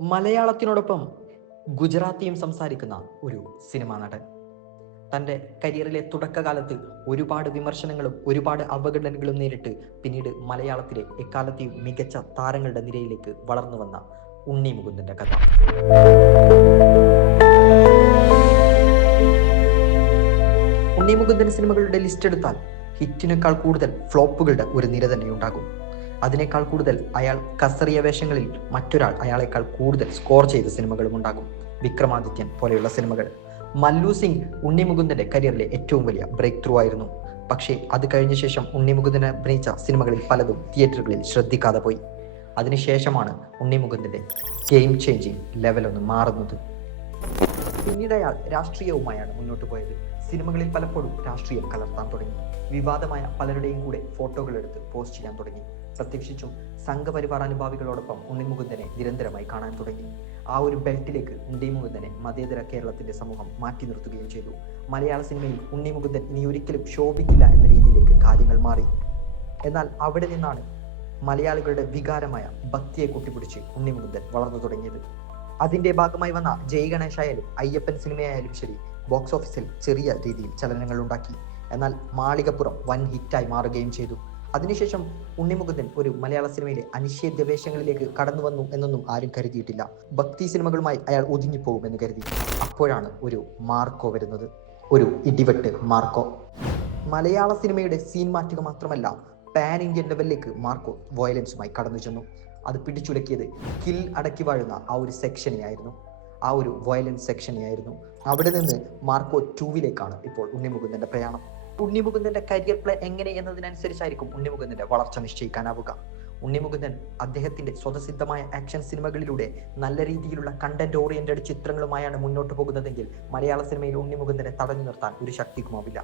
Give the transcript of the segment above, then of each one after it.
മലയാളത്തിനോടൊപ്പം ഗുജറാത്തിയും സംസാരിക്കുന്ന ഒരു സിനിമാ നടൻ. തൻ്റെ കരിയറിലെ തുടക്കകാലത്ത് ഒരുപാട് വിമർശനങ്ങളും ഒരുപാട് അവഗണനകളും നേരിട്ട് പിന്നീട് മലയാളത്തിലെ എക്കാലത്തെയും മികച്ച താരങ്ങളുടെ നിരയിലേക്ക് വളർന്നു വന്ന ഉണ്ണി മുകുന്ദൻ്റെ കഥ. ഉണ്ണി മുകുന്ദൻ സിനിമകളുടെ ലിസ്റ്റ് എടുത്താൽ ഹിറ്റിനേക്കാൾ കൂടുതൽ ഫ്ലോപ്പുകളുടെ ഒരു നിര തന്നെ ഉണ്ടാകും. അതിനേക്കാൾ കൂടുതൽ അയാൾ കസറിയ വേഷങ്ങളിൽ മറ്റൊരാൾ അയാളെക്കാൾ കൂടുതൽ സ്കോർ ചെയ്ത സിനിമകളും ഉണ്ടാകും. വിക്രമാദിത്യൻ പോലെയുള്ള സിനിമകൾ. മല്ലു സിംഗ് ഉണ്ണി മുകുന്ദന്റെ കരിയറിലെ ഏറ്റവും വലിയ ബ്രേക്ക് ത്രൂ ആയിരുന്നു. പക്ഷേ അത് കഴിഞ്ഞ ശേഷം ഉണ്ണി മുകുന്ദൻ അഭിനയിച്ച സിനിമകളിൽ പലതും തിയേറ്ററുകളിൽ ശ്രദ്ധിക്കാതെ പോയി. അതിനുശേഷമാണ് ഉണ്ണി മുകുന്ദന്റെ ഗെയിം ചേഞ്ചിങ് ലെവലൊന്ന് മാറുന്നത്. പിന്നീട് അയാൾ രാഷ്ട്രീയവുമായാണ് മുന്നോട്ട് പോയത്. സിനിമകളിൽ പലപ്പോഴും രാഷ്ട്രീയം കലർത്താൻ തുടങ്ങി. വിവാദമായ പലരുടെയും കൂടെ ഫോട്ടോകൾ എടുത്ത് പോസ്റ്റ് ചെയ്യാൻ തുടങ്ങി. പ്രത്യക്ഷിച്ചും സംഘപരിവാർ അനുഭാവികളോടൊപ്പം ഉണ്ണി മുകുന്ദനെ നിരന്തരമായി കാണാൻ തുടങ്ങി. ആ ഒരു ബെൽറ്റിലേക്ക് ഉണ്ണി മുകുന്ദനെ മതേതര കേരളത്തിന്റെ സമൂഹം മാറ്റി നിർത്തുകയും ചെയ്തു. മലയാള സിനിമയിൽ ഉണ്ണി മുകുന്ദൻ ഇനി ഒരിക്കലും ശോഭിക്കില്ല എന്ന രീതിയിലേക്ക് കാര്യങ്ങൾ മാറി. എന്നാൽ അവിടെ നിന്നാണ് മലയാളികളുടെ വികാരമായ ഭക്തിയെ കൂട്ടിപ്പിടിച്ച് ഉണ്ണി മുകുന്ദൻ വളർന്നു തുടങ്ങിയത്. അതിന്റെ ഭാഗമായി വന്ന ജയ് ഗണേഷ് ആയാലും അയ്യപ്പൻ സിനിമയായാലും ശരി, ബോക്സ് ഓഫീസിൽ ചെറിയ രീതിയിൽ ചലനങ്ങൾ ഉണ്ടാക്കി. എന്നാൽ മാളികപ്പുറം വൻ ഹിറ്റായി മാറുകയും ചെയ്തു. അതിനുശേഷം ഉണ്ണി മുകുന്ദൻ ഒരു മലയാള സിനിമയിലെ അനിഷേധ്യ വേഷങ്ങളിലേക്ക് കടന്നു വന്നു എന്നൊന്നും ആരും കരുതിയിട്ടില്ല. ഭക്തി സിനിമകളുമായി അയാൾ ഒതുങ്ങിപ്പോകുമെന്ന് കരുതി. അപ്പോഴാണ് ഒരു മാർക്കോ വരുന്നത്, ഒരു ഇടിവെട്ട് മാർക്കോ. മലയാള സിനിമയുടെ സീൻ മാറ്റുക മാത്രമല്ല, പാൻ ഇന്ത്യൻ ലെവലിലേക്ക് മാർക്കോ വയലൻസുമായി കടന്നു ചെന്നു. അത് പിടിച്ചുലക്കിയത് കിൽ അടക്കി വാഴുന്ന ആ ഒരു സെക്ഷനെയായിരുന്നു, ആ ഒരു വയലൻസ് സെക്ഷനെയായിരുന്നു. അവിടെ നിന്ന് മാർക്കോ 2 ഇപ്പോൾ ഉണ്ണി മുകുന്ദന്റെ പ്രയാണം. ഉണ്ണി മുകുന്ദന്റെ കരിയർ പ്ലേ എങ്ങനെ എന്നതിനനുസരിച്ചായിരിക്കും ഉണ്ണി മുകുന്ദന്റെ വളർച്ച നിശ്ചയിക്കാനാവുക. ഉണ്ണി മുകുന്ദൻ അദ്ദേഹത്തിന്റെ സ്വതസിദ്ധമായ ആക്ഷൻ സിനിമകളിലൂടെ നല്ല രീതിയിലുള്ള കണ്ടന്റ് ഓറിയന്റഡ് ചിത്രങ്ങളുമായാണ് മുന്നോട്ട് പോകുന്നതെങ്കിൽ മലയാള സിനിമയിൽ ഉണ്ണി മുകുന്ദനെ തടഞ്ഞു നിർത്താൻ ഒരു ശക്തിക്കുമാവില്ല.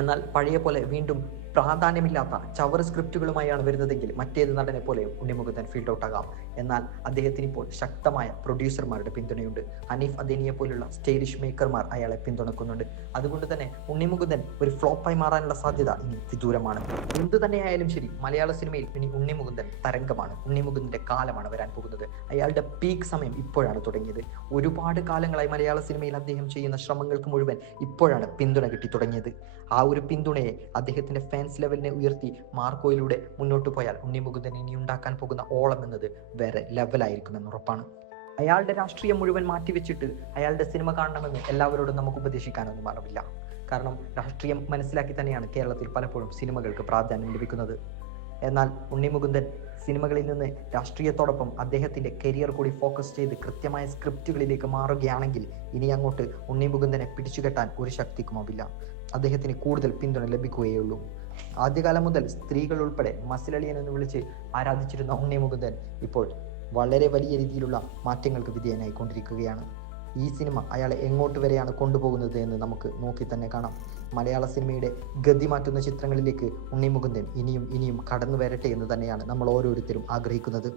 എന്നാൽ പഴയ പോലെ വീണ്ടും പ്രാധാന്യമില്ലാത്ത ചവറ് സ്ക്രിപ്റ്റുകളുമായാണ് വരുന്നതെങ്കിൽ മറ്റേത് നടനെ പോലെ ഉണ്ണി മുകുന്ദൻ ഫീൽഡ് ഔട്ട് ആകാം. എന്നാൽ അദ്ദേഹത്തിന് ഇപ്പോൾ ശക്തമായ പ്രൊഡ്യൂസർമാരുടെ പിന്തുണയുണ്ട്. ഹനീഫ് അദേനിയെ പോലുള്ള സ്റ്റൈലിഷ് മേക്കർമാർ അയാളെ പിന്തുണക്കുന്നുണ്ട്. അതുകൊണ്ട് തന്നെ ഉണ്ണി മുകുന്ദൻ ഒരു ഫ്ലോപ്പായി മാറാനുള്ള സാധ്യത ഇനി വിദൂരമാണ്. എന്തു തന്നെയായാലും ശരി, മലയാള സിനിമയിൽ ഇനി ഉണ്ണി മുകുന്ദൻ തരംഗമാണ്. ഉണ്ണി മുകുന്ദന്റെ കാലമാണ് വരാൻ പോകുന്നത്. അയാളുടെ പീക്ക് സമയം ഇപ്പോഴാണ് തുടങ്ങിയത്. ഒരുപാട് കാലങ്ങളായി മലയാള സിനിമയിൽ അദ്ദേഹം ചെയ്യുന്ന ശ്രമങ്ങൾക്ക് മുഴുവൻ ഇപ്പോഴാണ് പിന്തുണ കിട്ടി തുടങ്ങിയത്. ആ ഒരു പിന്തുണയെ അദ്ദേഹത്തിന്റെ ഫാൻസ് ലെവലിനെ ഉയർത്തി മാർക്കോയിലൂടെ മുന്നോട്ട് പോയാൽ ഉണ്ണി മുകുന്ദൻ ഇനി ഉണ്ടാക്കാൻ പോകുന്ന ഓളം എന്നത് വേറെ ലെവലായിരിക്കുമെന്ന് ഉറപ്പാണ്. അയാളുടെ രാഷ്ട്രീയം മുഴുവൻ മാറ്റിവെച്ചിട്ട് അയാളുടെ സിനിമ കാണണമെന്ന് എല്ലാവരോടും നമുക്ക് ഉപദേശിക്കാനൊന്നും അറിവില്ല. കാരണം രാഷ്ട്രീയം മനസ്സിലാക്കി തന്നെയാണ് കേരളത്തിൽ പലപ്പോഴും സിനിമകൾക്ക് പ്രാധാന്യം ലഭിക്കുന്നത്. എന്നാൽ ഉണ്ണി മുകുന്ദൻ സിനിമകളിൽ നിന്ന് രാഷ്ട്രീയത്തോടൊപ്പം അദ്ദേഹത്തിന്റെ കരിയർ കൂടി ഫോക്കസ് ചെയ്ത് കൃത്യമായ സ്ക്രിപ്റ്റുകളിലേക്ക് മാറുകയാണെങ്കിൽ ഇനി അങ്ങോട്ട് ഉണ്ണി മുകുന്ദനെ പിടിച്ചുകെട്ടാൻ ഒരു ശക്തിക്കുമാവില്ല. അദ്ദേഹത്തിന് കൂടുതൽ പിന്തുണ ലഭിക്കുകയുള്ളൂ. ആദ്യകാലം മുതൽ സ്ത്രീകൾ ഉൾപ്പെടെ മസിലളിയൻ എന്ന് വിളിച്ച് ആരാധിച്ചിരുന്ന ഉണ്ണി മുകുന്ദൻ ഇപ്പോൾ വളരെ വലിയ രീതിയിലുള്ള മാറ്റങ്ങൾക്ക് വിധേയനായിക്കൊണ്ടിരിക്കുകയാണ്. ഈ സിനിമ അയാളെ എങ്ങോട്ട് വരെയാണ് കൊണ്ടുപോകുന്നത് എന്ന് നമുക്ക് നോക്കി തന്നെ കാണാം. മലയാള സിനിമയുടെ ഗതി മാറ്റുന്ന ചിത്രങ്ങളിലേക്ക് ഉണ്ണി മുകുന്ദൻ ഇനിയും കടന്നു വരട്ടെ എന്ന് തന്നെയാണ് നമ്മൾ ഓരോരുത്തരും ആഗ്രഹിക്കുന്നത്.